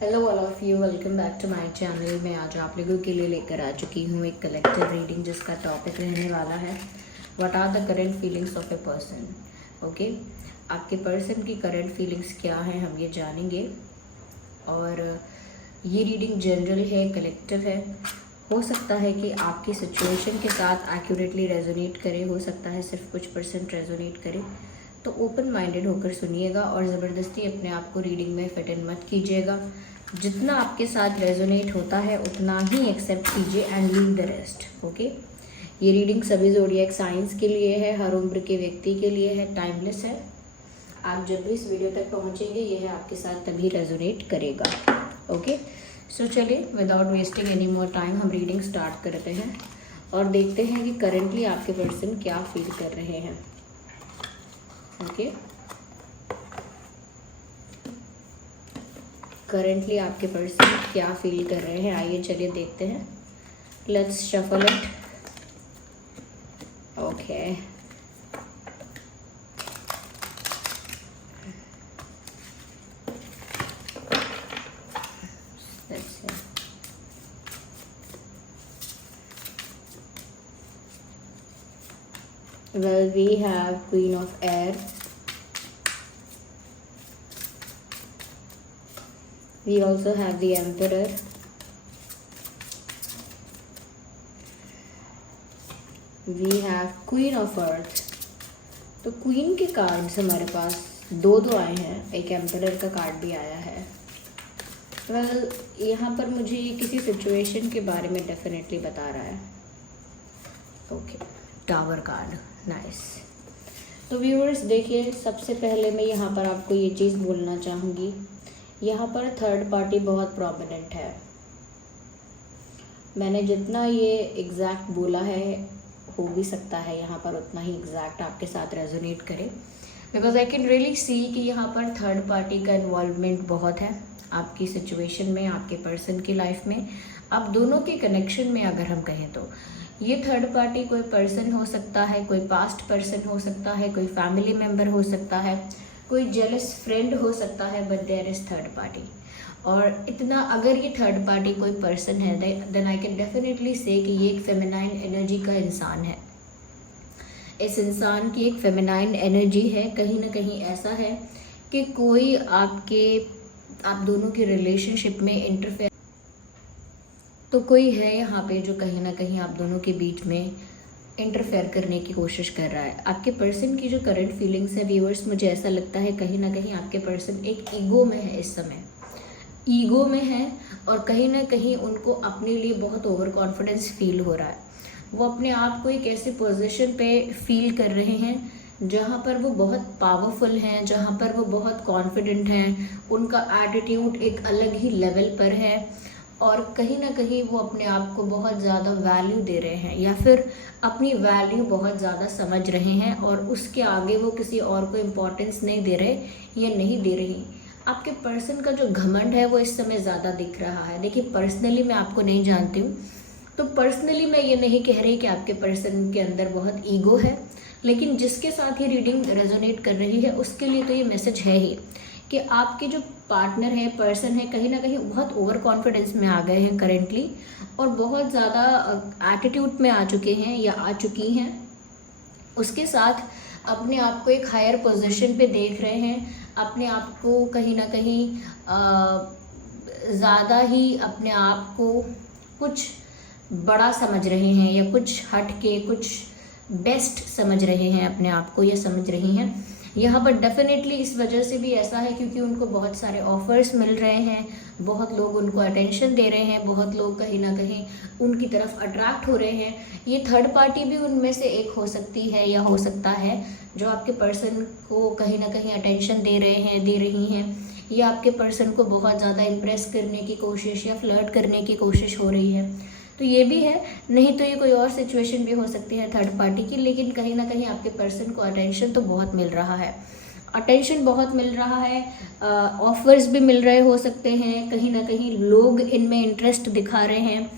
Hello all of you, welcome back to my channel. मैं आज आप लोगों के लिए लेकर आ चुकी हूँ एक कलेक्टिव रीडिंग जिसका टॉपिक रहने वाला है what are the current feelings of a person. Okay, आपके पर्सन की करंट फीलिंग्स क्या हैं हम ये जानेंगे। और ये रीडिंग जनरल है, कलेक्टिव है। हो सकता है कि आपकी सिचुएशन के साथ एक्यूरेटली रेजोनेट करे, हो सकता है सिर्फ कुछ परसेंट रेजोनेट करे। तो ओपन माइंडेड होकर सुनिएगा और ज़बरदस्ती अपने आप को रीडिंग में फिट इन मत कीजिएगा। जितना आपके साथ रेजोनेट होता है उतना ही एक्सेप्ट कीजिए and leave the rest. Okay, ये रीडिंग सभी ज़ोडिएक साइंस के लिए है, हर उम्र के व्यक्ति के लिए है, टाइमलेस है। आप जब भी इस वीडियो तक पहुंचेंगे यह आपके साथ तभी रेजोनेट करेगा। ओके, सो चलिए without wasting any more time हम रीडिंग स्टार्ट करते हैं और देखते हैं कि करेंटली आपके पर्सन क्या फील कर रहे हैं। ओके, करेंटली आपके पर्सन क्या फील कर रहे हैं, आइए चलिए देखते हैं। Let's shuffle it. Okay, let's see. Well, we have Queen of Air. We also have the Emperor. We have Queen of Earth. तो क्वीन के कार्ड्स हमारे पास दो आए हैं, एक एम्परर का कार्ड भी आया है। वेल, यहाँ पर मुझे ये किसी सिचुएशन के बारे में डेफिनेटली बता रहा है। Okay, tower card, nice. तो व्यूअर्स देखिए, सबसे पहले मैं यहाँ पर आपको ये चीज़ बोलना चाहूँगी, यहाँ पर थर्ड पार्टी बहुत प्रोमिनेंट है। मैंने जितना ये एग्जैक्ट बोला है, हो भी सकता है यहाँ पर उतना ही एग्जैक्ट आपके साथ रेजोनेट करे, because I can really see कि यहाँ पर थर्ड पार्टी का इन्वॉल्वमेंट बहुत है आपकी सिचुएशन में, आपके पर्सन की लाइफ में, आप दोनों के कनेक्शन में। अगर हम कहें तो ये थर्ड पार्टी कोई पर्सन हो सकता है, कोई पास्ट पर्सन हो सकता है, कोई फैमिली मेम्बर हो सकता है, कोई जेलस फ्रेंड हो सकता है, but there is third party. और इतना अगर ये थर्ड पार्टी कोई पर्सन है then I can definitely say कि ये एक फेमिनाइन एनर्जी का इंसान है। इस इंसान की एक फेमिनाइन एनर्जी है। कहीं ना कहीं ऐसा है कि कोई आप दोनों के रिलेशनशिप में इंटरफेयर, तो कोई है यहाँ पे जो कहीं ना कहीं आप दोनों के बीच में इंटरफेयर करने की कोशिश कर रहा है। आपके पर्सन की जो करंट फीलिंग्स है व्यूअर्स, मुझे ऐसा लगता है कहीं ना कहीं आपके पर्सन एक ईगो में है, इस समय ईगो में है। और कहीं ना कहीं उनको अपने लिए बहुत ओवर कॉन्फिडेंस फील हो रहा है। वो अपने आप को एक ऐसे पोजीशन पे फील कर रहे हैं जहाँ पर वो बहुत पावरफुल हैं, जहाँ पर वो बहुत कॉन्फिडेंट हैं, उनका एटीट्यूड एक अलग ही लेवल पर है। और कहीं ना कहीं वो अपने आप को बहुत ज़्यादा वैल्यू दे रहे हैं, या फिर अपनी वैल्यू बहुत ज़्यादा समझ रहे हैं और उसके आगे वो किसी और को इम्पोर्टेंस नहीं दे रहे या नहीं दे रही। आपके पर्सन का जो घमंड है वो इस समय ज़्यादा दिख रहा है। देखिए, पर्सनली मैं आपको नहीं जानती हूँ, तो पर्सनली मैं ये नहीं कह रही कि आपके पर्सन के अंदर बहुत ईगो है, लेकिन जिसके साथ ये रीडिंग रेजोनेट कर रही है उसके लिए तो ये मैसेज है ही कि आपके जो पार्टनर है, पर्सन है, कहीं ना कहीं बहुत ओवर कॉन्फिडेंस में आ गए हैं करेंटली, और बहुत ज़्यादा एटीट्यूड में आ चुके हैं या आ चुकी हैं। उसके साथ अपने आप को एक हायर पोजीशन पे देख रहे हैं, अपने आप को कहीं ना कहीं ज़्यादा ही अपने आप को कुछ बड़ा समझ रहे हैं, या कुछ हट के कुछ बेस्ट समझ रहे हैं अपने आप को, या समझ रही हैं। यहाँ पर डेफिनेटली इस वजह से भी ऐसा है क्योंकि उनको बहुत सारे ऑफर्स मिल रहे हैं, बहुत लोग उनको अटेंशन दे रहे हैं, बहुत लोग कहीं ना कहीं उनकी तरफ अट्रैक्ट हो रहे हैं। ये थर्ड पार्टी भी उनमें से एक हो सकती है, या हो सकता है जो आपके पर्सन को कहीं ना कहीं अटेंशन दे रहे हैं, दे रही हैं, या आपके पर्सन को बहुत ज़्यादा इम्प्रेस करने की कोशिश या फ्लर्ट करने की कोशिश हो रही है। तो ये भी है, नहीं तो ये कोई और सिचुएशन भी हो सकती है थर्ड पार्टी की, लेकिन कहीं ना कहीं आपके पर्सन को अटेंशन तो बहुत मिल रहा है, अटेंशन बहुत मिल रहा है। ऑफर्स भी मिल रहे हो सकते हैं, कहीं ना कहीं लोग इनमें इंटरेस्ट दिखा रहे हैं।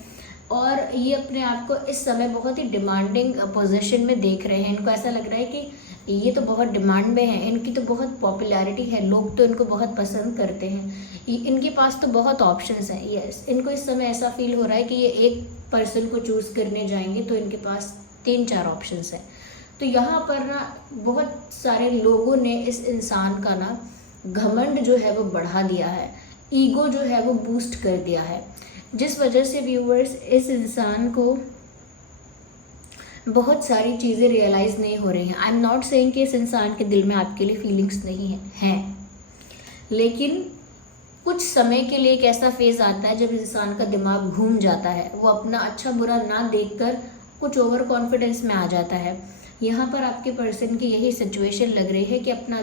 और ये अपने आप को इस समय बहुत ही डिमांडिंग पोजीशन में देख रहे हैं। इनको ऐसा लग रहा है कि ये तो बहुत डिमांड में है, इनकी तो बहुत पॉपुलैरिटी है, लोग तो इनको बहुत पसंद करते हैं, इनके पास तो बहुत ऑप्शंस हैं। यस, इनको इस समय ऐसा फील हो रहा है कि ये एक पर्सन को चूज़ करने जाएंगे तो इनके पास 3-4 ऑप्शंस हैं। तो यहाँ पर ना बहुत सारे लोगों ने इस इंसान का ना घमंड जो है वो बढ़ा दिया है, ईगो जो है वो बूस्ट कर दिया है, जिस वजह से व्यूअर्स इस इंसान को बहुत सारी चीज़ें रियलाइज़ नहीं हो रही हैं। आई एम नॉट सेइंग कि इस इंसान के दिल में आपके लिए फीलिंग्स नहीं हैं, लेकिन कुछ समय के लिए एक ऐसा फेज़ आता है जब इंसान का दिमाग घूम जाता है, वो अपना अच्छा बुरा ना देखकर कुछ ओवर कॉन्फिडेंस में आ जाता है। यहाँ पर आपके पर्सन की यही सिचुएशन लग रही है कि अपना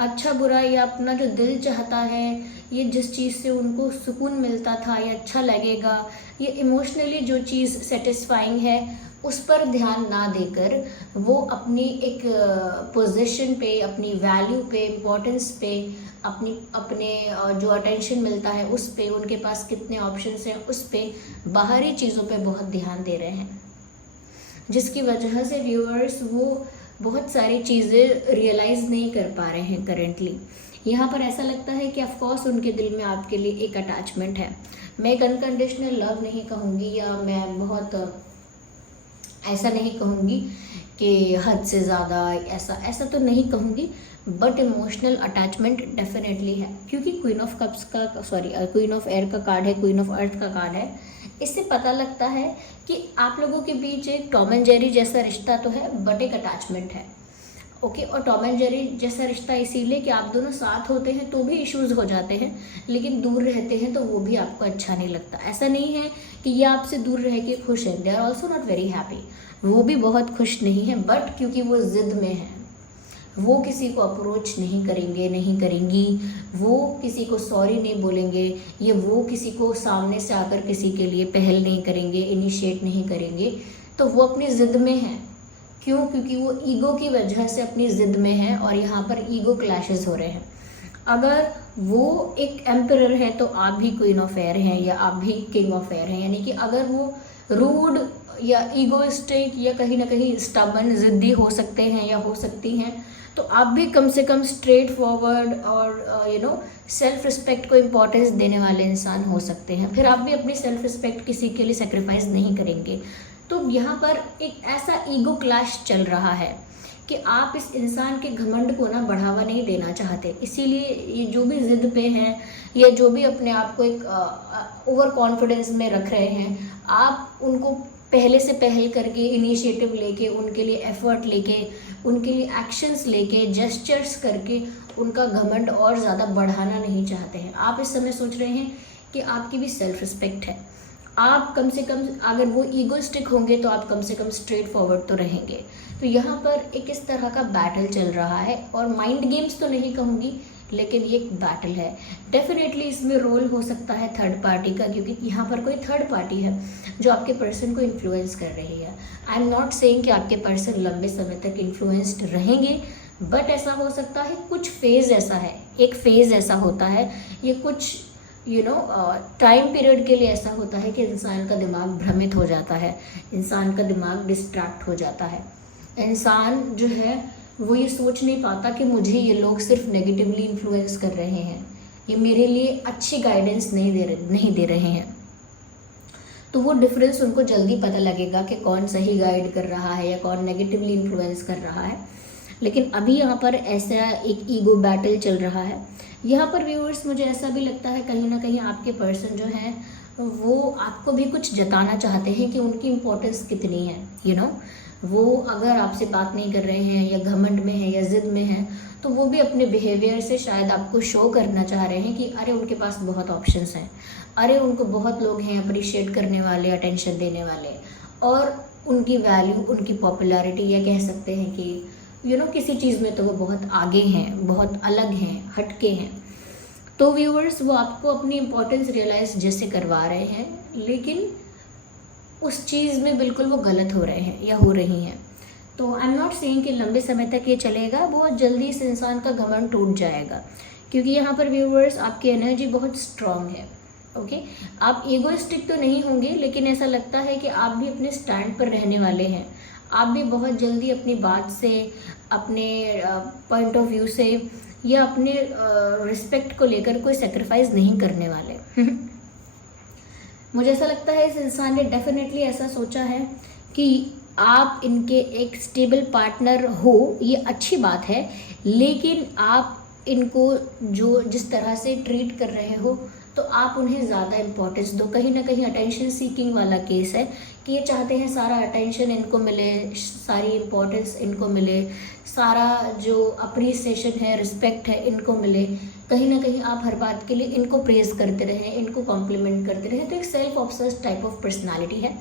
अच्छा बुरा या अपना जो दिल चाहता है, ये जिस चीज़ से उनको सुकून मिलता था या अच्छा लगेगा, ये इमोशनली जो चीज़ सेटिस्फाइंग है उस पर ध्यान ना देकर वो अपनी एक पोजीशन पे, अपनी वैल्यू पे, इम्पोर्टेंस पे, अपने जो अटेंशन मिलता है उस पे, उनके पास कितने ऑप्शंस हैं उस पे, बाहरी चीज़ों पे बहुत ध्यान दे रहे हैं, जिसकी वजह से व्यूअर्स वो बहुत सारी चीज़ें रियलाइज़ नहीं कर पा रहे हैं करेंटली। यहाँ पर ऐसा लगता है कि ऑफकोर्स उनके दिल में आपके लिए एक अटैचमेंट है। मैं एक अनकंडीशनल लव नहीं कहूँगी, या मैं बहुत ऐसा नहीं कहूँगी कि हद से ज़्यादा, ऐसा तो नहीं कहूँगी, बट इमोशनल अटैचमेंट डेफिनेटली है, क्योंकि क्वीन ऑफ कप्स का क्वीन ऑफ एयर का कार्ड है, क्वीन ऑफ अर्थ का कार्ड है। इससे पता लगता है कि आप लोगों के बीच एक टॉम एंड जेरी जैसा रिश्ता तो है, बट एक अटैचमेंट है। ओके, और टॉम एंड जेरी जैसा रिश्ता इसीलिए कि आप दोनों साथ होते हैं तो भी इश्यूज हो जाते हैं, लेकिन दूर रहते हैं तो वो भी आपको अच्छा नहीं लगता। ऐसा नहीं है कि ये आपसे दूर रह के खुश हैं, they are also not very happy, वो भी बहुत खुश नहीं है, बट क्योंकि वो ज़िद में है, वो किसी को अप्रोच नहीं करेंगी, वो किसी को सॉरी नहीं बोलेंगे, या वो किसी को सामने से आकर किसी के लिए पहल नहीं करेंगे, इनिशिएट नहीं करेंगे, तो वो अपनी ज़िद में हैं। क्यों? क्योंकि वो ईगो की वजह से अपनी ज़िद में है, और यहाँ पर ईगो क्लैशेस हो रहे हैं। अगर वो एक एम्परर है तो आप भी क्वीन ऑफ एयर हैं, या आप भी किंग ऑफ एयर हैं, यानी कि अगर वो रूड या ईगोइस्टिक या कहीं ना कहीं स्टबर्न, ज़िद्दी हो सकते हैं या हो सकती हैं, तो आप भी कम से कम स्ट्रेट फॉरवर्ड और सेल्फ रिस्पेक्ट को इम्पोर्टेंस देने वाले इंसान हो सकते हैं। फिर आप भी अपनी सेल्फ रिस्पेक्ट किसी के लिए सेक्रीफाइस नहीं करेंगे। तो यहाँ पर एक ऐसा ईगो क्लैश चल रहा है कि आप इस इंसान के घमंड को ना बढ़ावा नहीं देना चाहते, इसीलिए ये जो भी ज़िद पे हैं या जो भी अपने आप को एक ओवर कॉन्फिडेंस में रख रहे हैं, आप उनको पहले से पहल करके, इनिशिएटिव लेके, उनके लिए एफर्ट लेके, उनके लिए एक्शंस लेके, जेस्चर्स करके उनका घमंड और ज़्यादा बढ़ाना नहीं चाहते हैं। आप इस समय सोच रहे हैं कि आपकी भी सेल्फ रिस्पेक्ट है, आप कम से कम, अगर वो ईगोइस्टिक होंगे तो आप कम से कम स्ट्रेट फॉरवर्ड तो रहेंगे। तो यहाँ पर एक इस तरह का बैटल चल रहा है, और माइंड गेम्स तो नहीं कहूँगी, लेकिन ये एक बैटल है। डेफिनेटली इसमें रोल हो सकता है थर्ड पार्टी का, क्योंकि यहाँ पर कोई थर्ड पार्टी है जो आपके पर्सन को इन्फ्लुएंस कर रही है। आई एम नॉट सेइंग कि आपके पर्सन लंबे समय तक इन्फ्लुएंस्ड रहेंगे, बट ऐसा हो सकता है, कुछ फेज़ ऐसा है, एक फेज़ ऐसा होता है, ये कुछ टाइम पीरियड के लिए ऐसा होता है कि इंसान का दिमाग भ्रमित हो जाता है, इंसान का दिमाग डिस्ट्रैक्ट हो जाता है। इंसान जो है वो ये सोच नहीं पाता कि मुझे ये लोग सिर्फ नेगेटिवली इन्फ्लुएंस कर रहे हैं, ये मेरे लिए अच्छी गाइडेंस नहीं दे रहे हैं। तो वो डिफरेंस उनको जल्दी पता लगेगा कि कौन सही गाइड कर रहा है या कौन नेगेटिवली इन्फ्लुएंस कर रहा है। लेकिन अभी यहाँ पर ऐसा एक ईगो बैटल चल रहा है। यहाँ पर व्यूअर्स, मुझे ऐसा भी लगता है कहीं ना कहीं आपके पर्सन जो हैं वो आपको भी कुछ जताना चाहते हैं कि उनकी इम्पोर्टेंस कितनी है। वो अगर आपसे बात नहीं कर रहे हैं या घमंड में है या ज़िद में है, तो वो भी अपने बिहेवियर से शायद आपको शो करना चाह रहे हैं कि अरे उनके पास बहुत ऑप्शंस हैं, अरे उनको बहुत लोग हैं अप्रिशिएट करने वाले, अटेंशन देने वाले, और उनकी वैल्यू, उनकी पॉपुलैरिटी, या कह सकते हैं कि किसी चीज़ में तो वो बहुत आगे हैं, बहुत अलग हैं, हटके हैं। तो व्यूअर्स, वो आपको अपनी इम्पोर्टेंस रियलाइज जैसे करवा रहे हैं, लेकिन उस चीज़ में बिल्कुल वो गलत हो रहे हैं या हो रही हैं। तो आई एम नॉट सेइंग कि लंबे समय तक ये चलेगा, बहुत जल्दी इस इंसान का घमंड टूट जाएगा, क्योंकि यहाँ पर व्यूअर्स आपकी एनर्जी बहुत स्ट्रांग है। ओके आप ईगोइस्टिक तो नहीं होंगे, लेकिन ऐसा लगता है कि आप भी अपने स्टैंड पर रहने वाले हैं। आप भी बहुत जल्दी अपनी बात से, अपने पॉइंट ऑफ व्यू से या अपने रिस्पेक्ट को लेकर कोई सेक्रीफाइस नहीं करने वाले। मुझे ऐसा लगता है इस इंसान ने डेफिनेटली ऐसा सोचा है कि आप इनके एक स्टेबल पार्टनर हो, ये अच्छी बात है, लेकिन आप इनको जो जिस तरह से ट्रीट कर रहे हो तो आप उन्हें ज़्यादा इम्पोर्टेंस दो। कहीं ना कहीं अटेंशन सीकिंग वाला केस है कि ये चाहते हैं सारा अटेंशन इनको मिले, सारी इम्पोर्टेंस इनको मिले, सारा जो अप्रिसिएशन है, रिस्पेक्ट है, इनको मिले। कहीं ना कहीं आप हर बात के लिए इनको प्रेज करते रहें, इनको कॉम्प्लीमेंट करते रहें। तो एक self obsessed type of personality है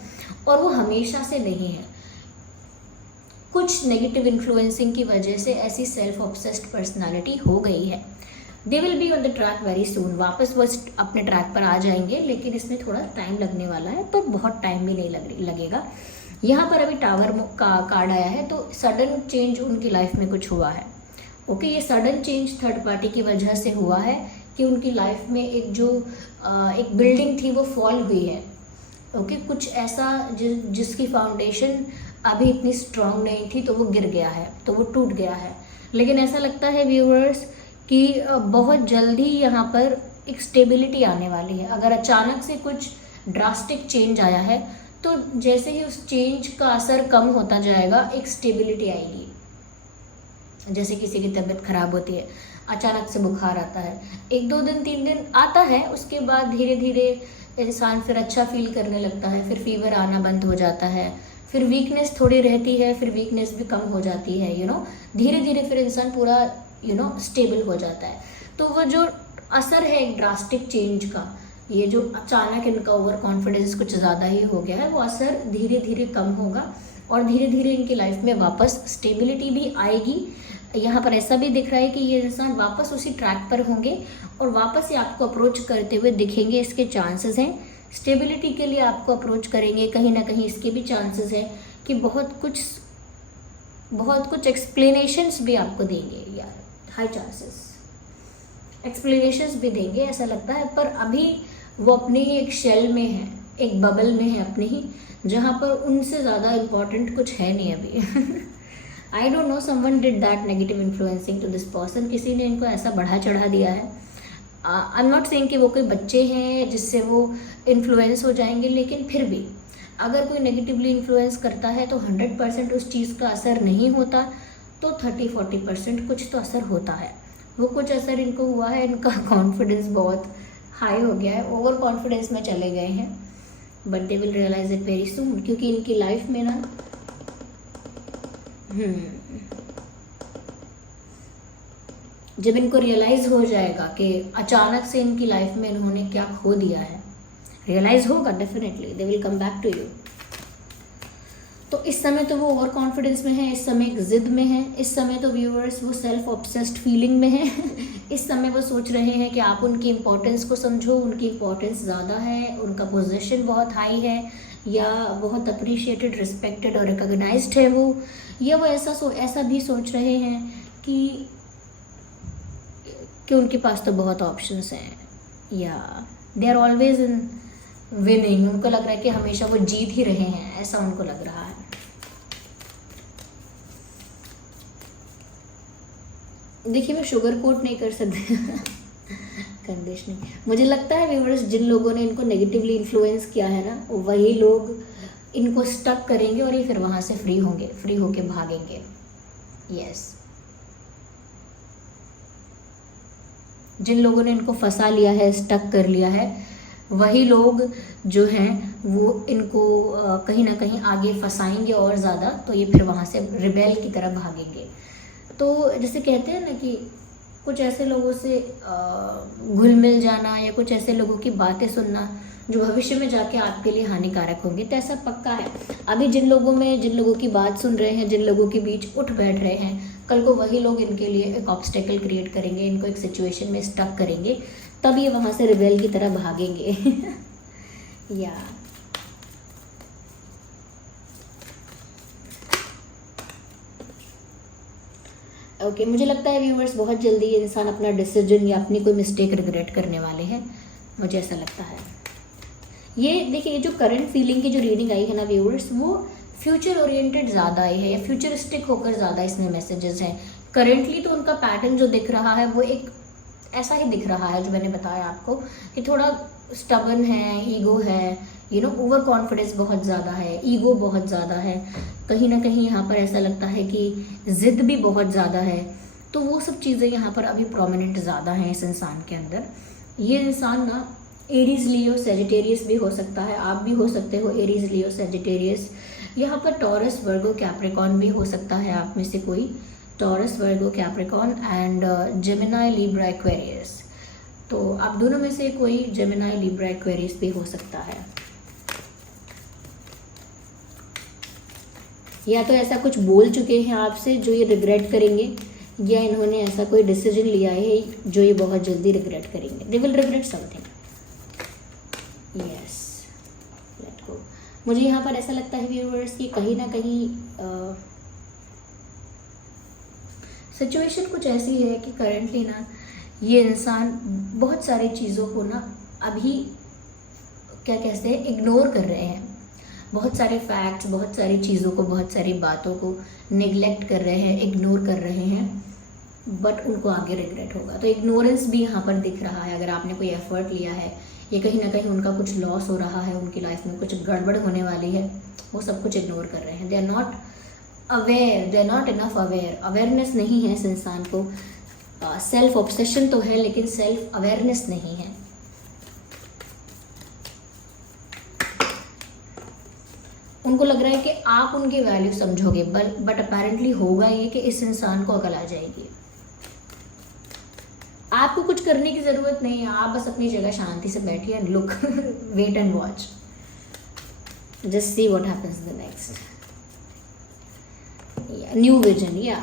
और वो हमेशा से नहीं है। कुछ नेगेटिव इन्फ्लुएंसिंग की वजह से ऐसी सेल्फ ऑब्सेस्ड पर्सनालिटी हो गई है। They will be on the track very soon, वापस वो अपने ट्रैक पर आ जाएंगे, लेकिन इसमें थोड़ा टाइम लगने वाला है, पर बहुत टाइम भी नहीं लगेगा। यहाँ पर अभी टावर का कार्ड आया है, तो सडन चेंज उनकी लाइफ में कुछ हुआ है। ओके ये सडन चेंज थर्ड पार्टी की वजह से हुआ है कि उनकी लाइफ में एक जो एक बिल्डिंग थी वो फॉल हुई है। ओके कुछ ऐसा जिसकी फाउंडेशन अभी इतनी स्ट्रांग नहीं थी, तो वो गिर गया है, तो वो टूट गया है। लेकिन ऐसा लगता है व्यूअर्स कि बहुत जल्दी यहाँ पर एक स्टेबिलिटी आने वाली है। अगर अचानक से कुछ ड्रास्टिक चेंज आया है, तो जैसे ही उस चेंज का असर कम होता जाएगा, एक स्टेबिलिटी आएगी। जैसे किसी की तबीयत खराब होती है, अचानक से बुखार आता है, 1-2 दिन 3 दिन आता है, उसके बाद धीरे धीरे इंसान फिर अच्छा फील करने लगता है, फिर फीवर आना बंद हो जाता है, फिर वीकनेस थोड़ी रहती है, फिर वीकनेस भी कम हो जाती है, धीरे धीरे फिर इंसान पूरा स्टेबल हो जाता है। तो वो जो असर है एक ड्रास्टिक चेंज का, ये जो अचानक इनका ओवर कॉन्फिडेंस कुछ ज़्यादा ही हो गया है, वो असर धीरे धीरे कम होगा और धीरे धीरे इनकी लाइफ में वापस स्टेबिलिटी भी आएगी। यहाँ पर ऐसा भी दिख रहा है कि ये इंसान वापस उसी ट्रैक पर होंगे और वापस ही आपको अप्रोच करते हुए दिखेंगे, इसके चांसेस हैं। स्टेबिलिटी के लिए आपको अप्रोच करेंगे, कहीं ना कहीं इसके भी चांसेस हैं कि बहुत कुछ एक्सप्लेनेशंस भी आपको देंगे यार, हाई चांसेस एक्सप्लेनेशंस भी देंगे ऐसा लगता है। पर अभी वो अपने ही एक शेल में है, एक बबल में है अपने ही, जहाँ पर उनसे ज़्यादा इम्पोर्टेंट कुछ है नहीं अभी। I don't know, someone did that negative influencing to this person. किसी ने इनको ऐसा बढ़ा चढ़ा दिया है। आई एम नॉट सेइंग कि वो कोई बच्चे हैं जिससे वो इन्फ्लुएंस हो जाएंगे, लेकिन फिर भी अगर कोई नेगेटिवली इन्फ्लुएंस करता है तो 100% उस चीज़ का असर नहीं होता, तो 30-40% कुछ तो असर होता है। वो कुछ असर इनको हुआ है, इनका कॉन्फिडेंस बहुत हाई हो गया है, ओवर कॉन्फिडेंस में चले गए हैं, but they will realise it very soon. क्योंकि इनकी लाइफ में ना जब इनको रियलाइज़ हो जाएगा कि अचानक से इनकी लाइफ में इन्होंने क्या खो दिया है, रियलाइज़ होगा definitely, they will come back to you. तो इस समय तो वो ओवर कॉन्फिडेंस में है, इस समय एक जिद में है, इस समय तो व्यूअर्स वो सेल्फ ऑब्सेस्ड फीलिंग में है। इस समय वो सोच रहे हैं कि आप उनकी इम्पोर्टेंस को समझो, उनकी इम्पोर्टेंस ज़्यादा है, उनका पोजीशन बहुत हाई है, या बहुत अप्रिशिएटेड, रिस्पेक्टेड और रिकॉग्नाइज्ड है वो, या वो ऐसा भी सोच रहे हैं कि उनके पास तो बहुत ऑप्शंस हैं, या they are always in winning. उनको लग रहा है कि हमेशा वो जीत ही रहे हैं, ऐसा उनको लग रहा है। देखिए मैं शुगर कोट नहीं कर सकती कंडीशनिंग। मुझे लगता है व्यूअर्स, जिन लोगों ने इनको नेगेटिवली इन्फ्लुएंस किया है ना, वही लोग इनको स्टक करेंगे और ये फिर वहाँ से फ्री होके भागेंगे। यस, जिन लोगों ने इनको फंसा लिया है, स्टक कर लिया है, वही लोग जो हैं वो इनको कहीं ना कहीं आगे फंसाएंगे और ज़्यादा, तो ये फिर वहाँ से रिबेल की तरह भागेंगे। तो जैसे कहते हैं ना कि कुछ ऐसे लोगों से घुल मिल जाना या कुछ ऐसे लोगों की बातें सुनना जो भविष्य में जाके आपके लिए हानिकारक होंगे, तो ऐसा पक्का है। अभी जिन लोगों की बात सुन रहे हैं, जिन लोगों के बीच उठ बैठ रहे हैं, कल को वही लोग इनके लिए एक ऑब्स्टेकल क्रिएट करेंगे, इनको एक सिचुएशन में स्टक करेंगे, तब ये वहाँ से रिबेल की तरह भागेंगे। या ओके, मुझे लगता है व्यूअर्स बहुत जल्दी ये इंसान अपना डिसीजन या अपनी कोई मिस्टेक रिग्रेट करने वाले हैं। मुझे ऐसा लगता है। ये देखिए, ये जो करंट फीलिंग की जो रीडिंग आई है ना व्यूअर्स, वो फ्यूचर ओरिएंटेड ज़्यादा आई है, या फ्यूचरिस्टिक होकर ज़्यादा इसमें मैसेजेस हैं। करेंटली तो उनका पैटर्न जो दिख रहा है वो एक ऐसा ही दिख रहा है जो मैंने बताया आपको, कि थोड़ा स्टबन है, ईगो है, ओवर कॉन्फिडेंस बहुत ज़्यादा है, ईगो बहुत ज़्यादा है, कहीं ना कहीं यहाँ पर ऐसा लगता है कि ज़िद भी बहुत ज़्यादा है। तो वो सब चीज़ें यहाँ पर अभी प्रोमिनेंट ज़्यादा हैं इस इंसान के अंदर। ये इंसान ना एरीज लियो सेजिटेरियस भी हो सकता है, आप भी हो सकते हो एरीज लियो सेजिटेरियस। यहाँ पर टॉरस वर्गो कैप्रिकॉन भी हो सकता है, आप में से कोई Taurus Virgo Capricorn and Gemini Libra Aquarius. तो आप दोनों में से कोई जेमिनाई लिब्रा एक्वेरियस भी हो सकता है। या तो ऐसा कुछ बोल चुके हैं आपसे जो ये रिग्रेट करेंगे, या इन्होंने ऐसा कोई डिसीजन लिया है जो ये बहुत जल्दी रिग्रेट करेंगे। They will regret something. Yes, let go. मुझे यहाँ पर ऐसा लगता है व्यूअर्स कि कहीं ना कहीं सिचुएशन कुछ ऐसी है कि करंटली ना ये इंसान बहुत सारी चीज़ों को ना अभी क्या कहते हैं इग्नोर कर रहे हैं। बहुत सारे फैक्ट्स, बहुत सारी चीज़ों को, बहुत सारी बातों को नेग्लेक्ट कर रहे हैं, इग्नोर कर रहे हैं, बट उनको आगे रिग्रेट होगा। तो इग्नोरेंस भी यहाँ पर दिख रहा है। अगर आपने कोई एफर्ट लिया है, ये कहीं ना कहीं उनका कुछ लॉस हो रहा है, उनकी लाइफ में कुछ गड़बड़ होने वाली है, वो सब कुछ इग्नोर कर रहे हैं। They are not aware, they are not enough aware. Awareness नहीं है इस इंसान को। सेल्फ ऑब्सेशन तो है, लेकिन सेल्फ अवेयरनेस नहीं है। उनको लग रहा है कि आप उनकी वैल्यू समझोगे, बट अपेरेंटली होगा ये कि इस इंसान को अकल आ जाएगी। आपको कुछ करने की जरूरत नहीं है, आप बस अपनी जगह शांति से बैठिए and look, wait and watch, just see what happens the next. New vision, या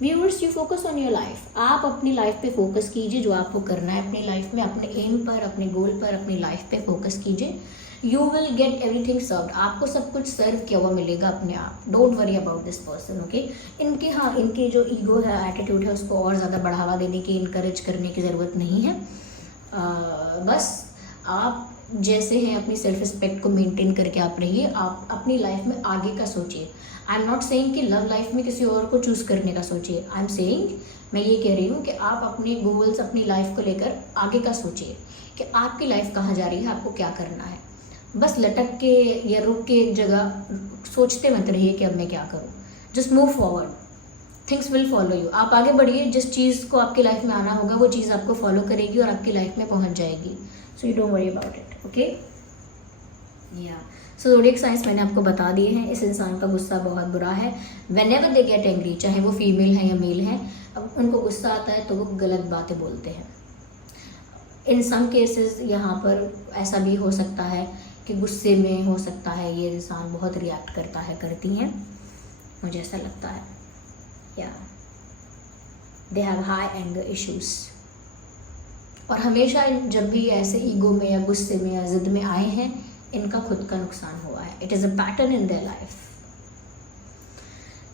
viewers, you focus on your life. आप अपनी लाइफ पे फोकस कीजिए, जो आपको करना है अपनी लाइफ में, अपने एम पर, अपने गोल पर, अपनी लाइफ पे फोकस कीजिए। You will get everything served. आपको सब कुछ सर्व किया हुआ मिलेगा अपने आप। Don't worry about this person, okay. इनके जो ईगो है, एटीट्यूड है, उसको और ज़्यादा बढ़ावा देने की, इनकरेज करने की ज़रूरत नहीं है। बस आप जैसे हैं अपनी सेल्फ रिस्पेक्ट को मेंटेन करके आप रहिए। आप अपनी लाइफ में आगे का सोचिए। आई एम नॉट सेइंग कि लव लाइफ में किसी और को चूज़ करने का सोचिए। आई एम सेइंग, मैं ये कह रही हूँ कि आप अपने गोल्स, अपनी लाइफ को लेकर आगे का सोचिए कि आपकी लाइफ कहाँ जा रही है, आपको क्या करना है। बस लटक के या रुक के एक जगह सोचते मत रहिए कि अब मैं क्या करूँ। Just move forward, things will follow you. आप आगे बढ़िए, जिस चीज़ को आपकी लाइफ में आना होगा वो चीज़ आपको फॉलो करेगी और आपकी लाइफ में पहुँच जाएगी। So you don't worry about it, okay. या सो ज़ोडिएक साइंस मैंने आपको बता दिए हैं। इस इंसान का गुस्सा बहुत बुरा है। व्हेनेवर दे गेट एंग्री, चाहे वो फीमेल है या मेल है, अब उनको गुस्सा आता है तो वो गलत बातें बोलते हैं। इन सम केसेस यहाँ पर ऐसा भी हो सकता है कि गुस्से में हो सकता है ये इंसान बहुत रिएक्ट करता है, करती हैं, मुझे ऐसा लगता है। या they have high anger issues. और हमेशा जब भी ऐसे ईगो में या गुस्से में या जिद में आए हैं, इनका खुद का नुकसान हुआ है। It is a pattern in their life.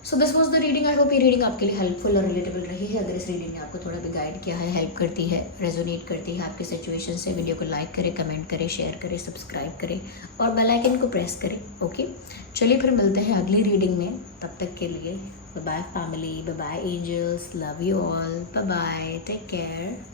So this was the reading. I hope ये रीडिंग आपके लिए हेल्पफुल और रिलेटेबल रही है। अगर इस रीडिंग ने आपको थोड़ा भी गाइड किया है, हेल्प करती है, रेजोनेट करती है आपकी सिचुएशन से, वीडियो को लाइक करें, कमेंट करें, शेयर करें, सब्सक्राइब करें और बेल आइकन को प्रेस करें, ओके। चलिए फिर मिलते हैं अगली रीडिंग में। तब तक के लिए bye bye family, bye bye angels, love you all, bye bye, take care.